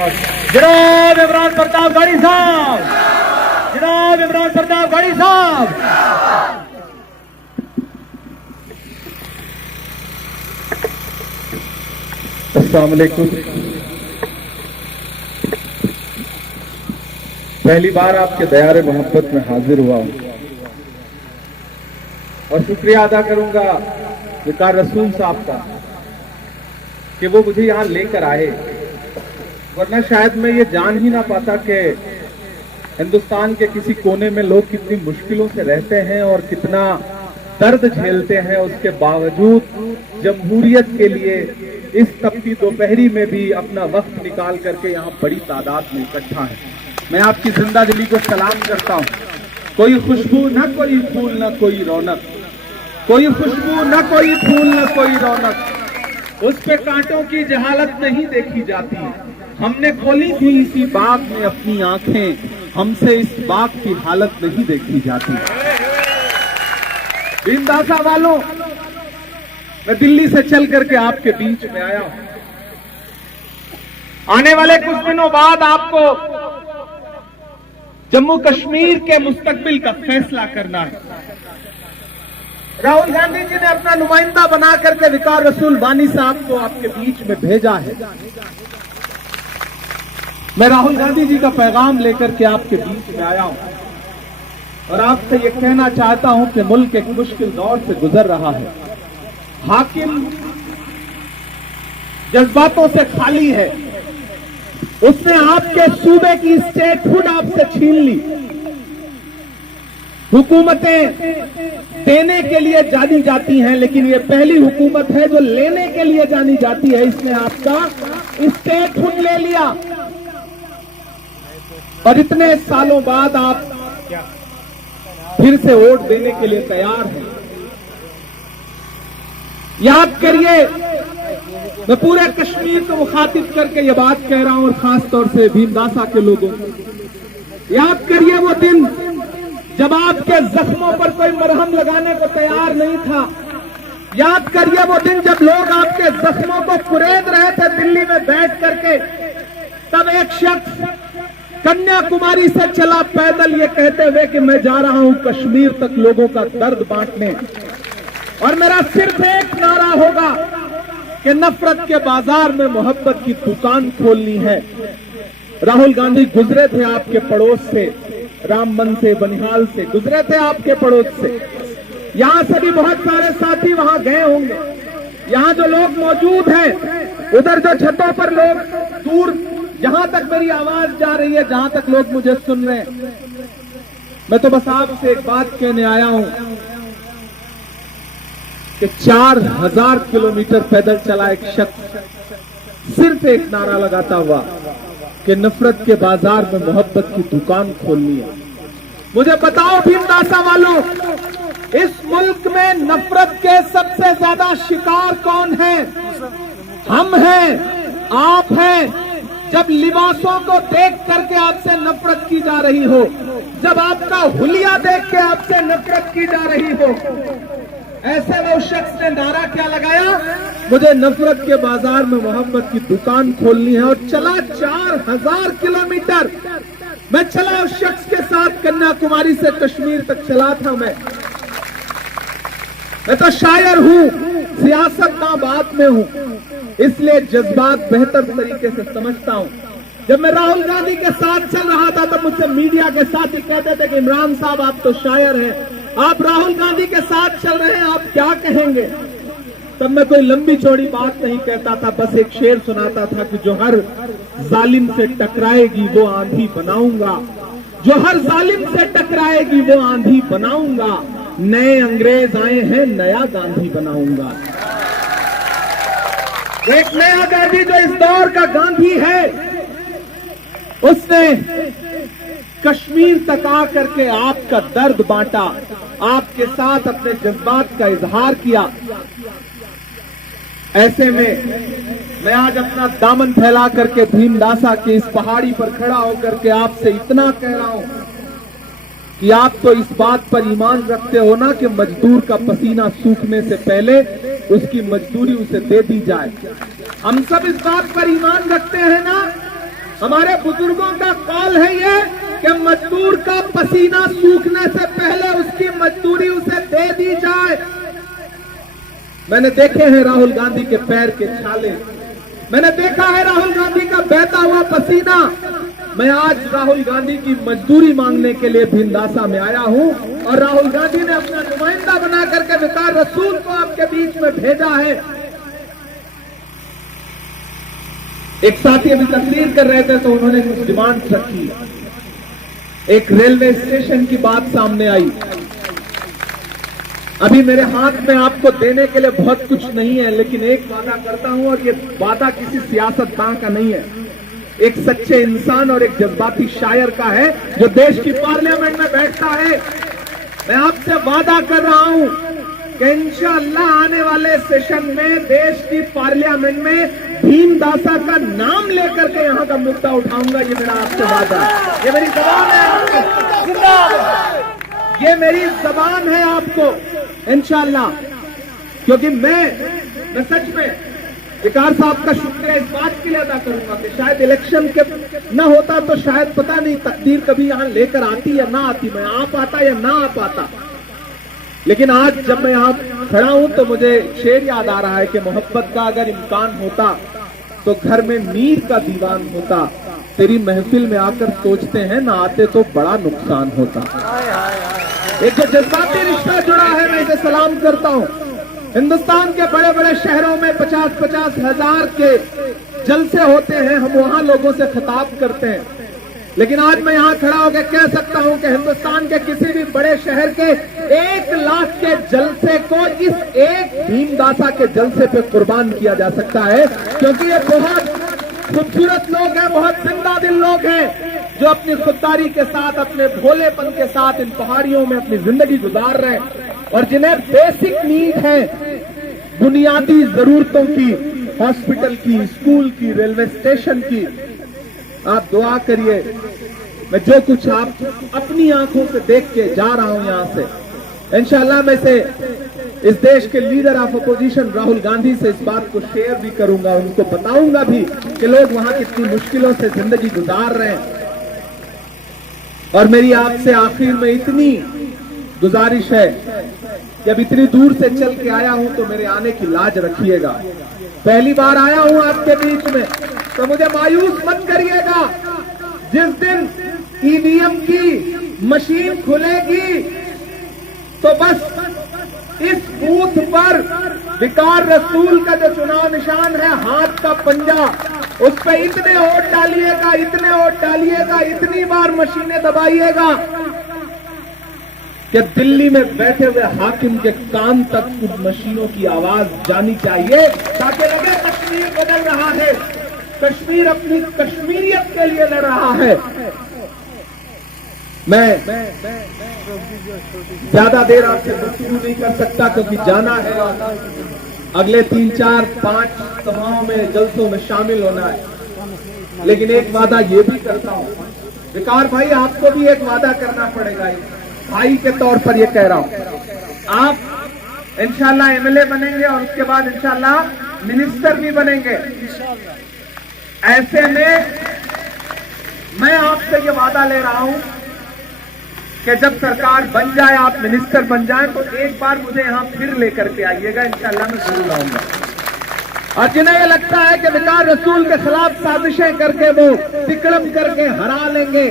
जनाब इमरान प्रताप गाड़ी साहब, जनाब इमरान प्रताप गाड़ी साहब। अस्सलाम वालेकुम। पहली बार आपके दयारे मोहब्बत में हाजिर हुआ हूं और शुक्रिया अदा करूंगा विकार रसूल साहब का कि वो मुझे यहां लेकर आए, वरना शायद मैं ये जान ही ना पाता कि हिंदुस्तान के किसी कोने में लोग कितनी मुश्किलों से रहते हैं और कितना दर्द झेलते हैं। उसके बावजूद जमहूरियत के लिए इस तपती दोपहरी में भी अपना वक्त निकाल करके यहाँ बड़ी तादाद में इकट्ठा है। मैं आपकी जिंदा दिली को सलाम करता हूँ। कोई खुशबू न कोई फूल न कोई रौनक, कोई खुशबू न कोई फूल न कोई रौनक, उस पे कांटों की जहालत नहीं देखी जाती। हमने खोली थी इसी बाग में अपनी आंखें, हमसे इस बाग की हालत नहीं देखी जाती। भीमदासा वालों, मैं दिल्ली से चल करके आपके बीच में आया हूं। आने वाले कुछ दिनों बाद आपको जम्मू कश्मीर के मुस्तकबिल का फैसला करना है। राहुल गांधी जी ने अपना नुमाइंदा बना करके विकार रसूल वानी साहब को आपके बीच में भेजा है। मैं राहुल गांधी जी का पैगाम लेकर के आपके बीच में आया हूं और आपसे ये कहना चाहता हूं कि मुल्क एक मुश्किल दौर से गुजर रहा है। हाकिम जज्बातों से खाली है, उसने आपके सूबे की स्टेटहुड आपसे छीन ली। हुकूमतें देने के लिए जानी जाती हैं, लेकिन ये पहली हुकूमत है जो लेने के लिए जानी जाती है। इसने आपका स्टेटहुड ले लिया और इतने सालों बाद आप फिर से वोट देने के लिए तैयार हैं। याद करिए, मैं पूरे कश्मीर को मुखातिब करके ये बात कह रहा हूं और खास तौर से भीमदासा के लोगों को, याद करिए वो दिन जब आपके जख्मों पर कोई मरहम लगाने को तैयार नहीं था। याद करिए वो दिन जब लोग आपके जख्मों को कुरेद रहे थे दिल्ली में बैठ करके। तब एक शख्स कन्याकुमारी से चला पैदल ये कहते हुए कि मैं जा रहा हूं कश्मीर तक लोगों का दर्द बांटने, और मेरा सिर्फ एक नारा होगा कि नफरत के बाजार में मोहब्बत की दुकान खोलनी है। राहुल गांधी गुजरे थे आपके पड़ोस से, रामबन से, बनिहाल से गुजरे थे आपके पड़ोस से। यहां से भी बहुत सारे साथी वहां गए होंगे। यहां जो लोग मौजूद हैं, उधर जो छतों पर लोग, दूर जहां तक मेरी आवाज जा रही है, जहां तक लोग मुझे सुन रहे हैं, मैं तो बस आपसे एक बात कहने आया हूं कि 4000 किलोमीटर पैदल चला एक शख्स सिर्फ एक नारा लगाता हुआ कि नफरत के बाजार में मोहब्बत की दुकान खोलनी है। मुझे बताओ भीमदासा वालों, इस मुल्क में नफरत के सबसे ज्यादा शिकार कौन है? हम हैं, आप हैं। जब लिबासों को देख करके आपसे नफरत की जा रही हो, जब आपका हुलिया देख के आपसे नफरत की जा रही हो, ऐसे में उस शख्स ने नारा क्या लगाया? मुझे नफरत के बाजार में मोहब्बत की दुकान खोलनी है। और चला 4000 किलोमीटर। मैं चला उस शख्स के साथ, कन्याकुमारी से कश्मीर तक चला था। मैं तो शायर हूं, सियासतदान में हूं, इसलिए जज्बात बेहतर तरीके से समझता हूं। जब मैं राहुल गांधी के साथ चल रहा था तब मुझसे मीडिया के साथ ही कहते थे कि इमरान साहब आप तो शायर हैं, आप राहुल गांधी के साथ चल रहे हैं, आप क्या कहेंगे? तब मैं कोई लंबी चौड़ी बात नहीं कहता था, बस एक शेर सुनाता था कि जो हर जालिम से टकराएगी वो आंधी बनाऊंगा, जो हर जालिम से टकराएगी वो आंधी बनाऊंगा, नए अंग्रेज आए हैं नया गांधी बनाऊंगा। एक नया गांधी जो इस दौर का गांधी है, उसने कश्मीर तक आकर के आपका दर्द बांटा, आपके साथ अपने जज्बात का इजहार किया। ऐसे में मैं आज अपना दामन फैला करके भीमदासा की इस पहाड़ी पर खड़ा होकर के आपसे इतना कह रहा हूं कि आप तो इस बात पर ईमान रखते हो ना कि मजदूर का पसीना सूखने से पहले उसकी मजदूरी उसे दे दी जाए। हम सब इस बात पर ईमान रखते हैं ना हमारे बुजुर्गों का कौल है ये कि मजदूर का पसीना सूखने से पहले उसकी मजदूरी उसे दे दी जाए। मैंने देखे हैं राहुल गांधी के पैर के छाले, मैंने देखा है राहुल गांधी का बहता हुआ पसीना। मैं आज राहुल गांधी की मजदूरी मांगने के लिए भीमदासा में आया हूं और राहुल गांधी ने अपना नुमाइंदा बना करके विकार रसूल को आपके बीच में भेजा है। एक साथी अभी तकरीर कर रहे थे तो उन्होंने कुछ डिमांड रखी। एक रेलवे स्टेशन की बात सामने आई। अभी मेरे हाथ में आपको देने के लिए बहुत कुछ नहीं है, लेकिन एक वादा करता हूं और ये वादा किसी सियासतदान का नहीं है, एक सच्चे इंसान और एक जज्बाती शायर का है जो देश की पार्लियामेंट में बैठता है। मैं आपसे वादा कर रहा हूं कि इंशाअल्लाह आने वाले सेशन में देश की पार्लियामेंट में भीमदासा का नाम लेकर के यहां का मुद्दा उठाऊंगा। ये मेरा आपसे वादा है, ये मेरी जबान है, ये मेरी जबान है आपको इंशाअल्लाह। क्योंकि मैं सच में विकार साहब का शुक्रिया इस बात के लिए अदा करूंगा कि शायद इलेक्शन के ना होता तो शायद पता नहीं तकदीर कभी यहां लेकर आती या ना आती, मैं आ पाता या ना आ पाता। लेकिन आज जब मैं यहां खड़ा हूं तो मुझे शेर याद आ रहा है कि मोहब्बत का अगर इम्कान होता तो घर में मीर का दीवान होता, तेरी महफिल में आकर सोचते हैं ना आते तो बड़ा नुकसान होता। एक जो जज्बाती रिश्ता जुड़ा है मैं इसे सलाम करता हूं। हिंदुस्तान के बड़े बड़े शहरों में 50-50 हजार के जलसे होते हैं, हम वहां लोगों से खिताब करते हैं, लेकिन आज मैं यहां खड़ा होकर कह सकता हूं कि हिंदुस्तान के किसी भी बड़े शहर के 1 लाख के जलसे को इस एक भीमदासा के जलसे पे कुर्बान किया जा सकता है। क्योंकि ये बहुत खूबसूरत लोग हैं, बहुत जिंदा दिल लोग हैं जो अपनी खुददारी के साथ, अपने भोलेपन के साथ इन पहाड़ियों में अपनी जिंदगी गुजार रहे हैं और जिन्हें बेसिक नीड है, बुनियादी जरूरतों की, हॉस्पिटल की, स्कूल की, रेलवे स्टेशन की। आप दुआ करिए, मैं जो कुछ आप अपनी आंखों से देख के जा रहा हूं यहां से, इंशाअल्लाह मैं से इस देश के leader of opposition Rahul Gandhi से इस बात को शेयर भी करूंगा, उनको बताऊंगा भी कि लोग वहां कितनी मुश्किलों से जिंदगी गुजार रहे हैं। और मेरी आपसे आखिर में इतनी गुजारिश है कि अब इतनी दूर से चल के आया हूं तो मेरे आने की लाज रखिएगा। पहली बार आया हूं आपके बीच में तो मुझे मायूस मत करिएगा। जिस दिन ईवीएम की मशीन खुलेगी तो बस इस बूथ पर विकार रसूल का जो चुनाव निशान है, हाथ का पंजा, उस पर इतने वोट डालिएगा, इतने वोट डालिएगा, इतनी बार मशीनें दबाइएगा कि दिल्ली में बैठे हुए हाकिम के कान तक उन मशीनों की आवाज जानी चाहिए, ताकि लगे कश्मीर बदल रहा है, कश्मीर अपनी कश्मीरियत के लिए लड़ रहा है। मैं ज्यादा देर आपसे गुफ्तगू नहीं कर सकता क्योंकि जाना है, अगले 3, 4, 5 सभाओं में, जलसों में शामिल होना है। लेकिन एक वादा ये भी करता हूं, विकार भाई आपको भी एक वादा करना पड़ेगा, भाई के तौर पर ये कह रहा हूं। आप इंशाल्लाह एमएलए बनेंगे और उसके बाद इंशाल्लाह मिनिस्टर भी बनेंगे। ऐसे में मैं आपसे ये वादा ले रहा हूं कि जब सरकार बन जाए, आप मिनिस्टर बन जाए, तो एक बार मुझे यहां फिर लेकर के आइएगा, इंशाल्लाह मैं जरूर आऊंगा। और जिन्हें ये लगता है कि विकार रसूल के खिलाफ साजिशें करके वो तिकड़म करके हरा लेंगे,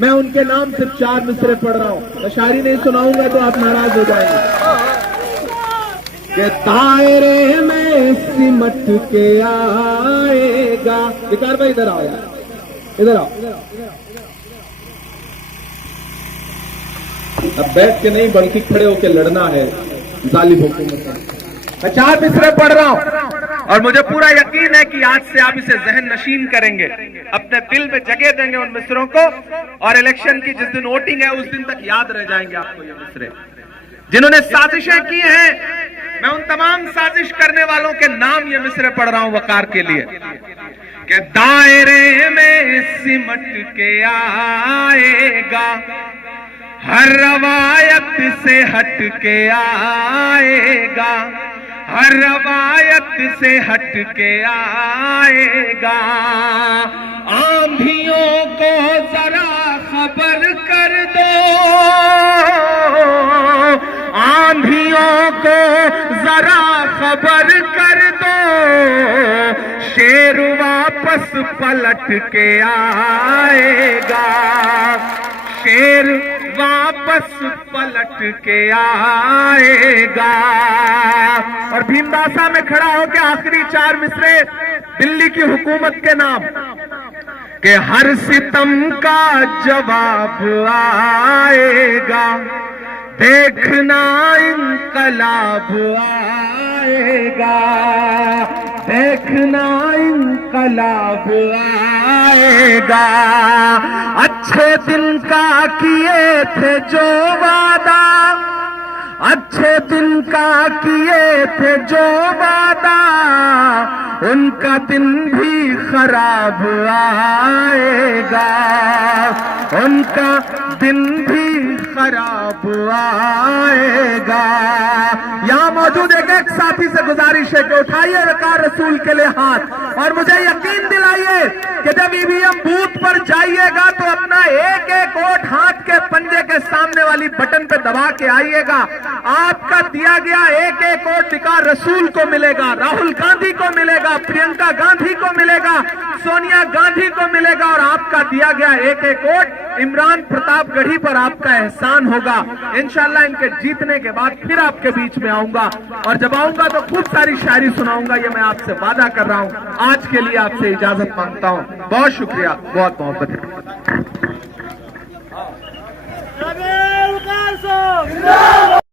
मैं उनके नाम सिर्फ 4 मिसरे पढ़ रहा हूं, मैं शायरी नहीं सुनाऊंगा तो आप नाराज हो जाएंगे। कि दायरे में सिमट के आएगा, विकार भाई इधर आओ यार, इधर आओ। अब बैठ के नहीं बल्कि खड़े होकर लड़ना है जालिम हुकूमत से। मैं 4 मिसरे पढ़ रहा हूं और मुझे पूरा यकीन है कि आज से आप इसे जहन नशीन करेंगे, अपने दिल में जगह देंगे उन मिसरों को, और इलेक्शन की जिस दिन वोटिंग है उस दिन तक याद रह जाएंगे आपको ये मिसरे। जिन्होंने साजिशें की हैं, मैं उन तमाम साजिश करने वालों के नाम ये मिसरे पढ़ रहा हूं वकार के लिए। कि दायरे में सिमट के आएगा, हर रवायत से हट के आएगा, हर रवायत से हट के आएगा, पलट के आएगा, शेर वापस पलट के आएगा। और भीमदासा में खड़ा होकर आखिरी 4 मिसरे दिल्ली की हुकूमत के नाम कि हर सितम का जवाब आएगा, देखना इनकलाब आएगा, देखना इनकलाब आएगा। अच्छे दिन का किए थे जो वादा, अच्छे दिन का किए थे जो वादा, उनका दिन भी खराब आएगा, उनका दिन भी खराब आएगा। यहां मौजूद एक साथी से गुजारिश है कि उठाइए वकार रसूल के लिए हाथ और मुझे यकीन दिलाइए कि जब ईवीएम बूथ पर जाइएगा तो अपना एक एक वोट हाथ के पंजे के सामने वाली बटन पे दबा के आइएगा। आपका दिया गया एक एक वोट वकार रसूल को मिलेगा, राहुल गांधी को मिलेगा, प्रियंका गांधी को मिलेगा, सोनिया गांधी को मिलेगा और आपका दिया गया एक एक वोट इमरान प्रतापगढ़ी पर आपका एहसान होगा। इंशाल्लाह इनके जीतने के बाद फिर आपके बीच में आऊंगा और जब आऊंगा तो खूब सारी शायरी सुनाऊंगा, ये मैं आपसे वादा कर रहा हूं। आज के लिए आपसे इजाजत मांगता हूं। बहुत शुक्रिया, बहुत मोहब्बत है।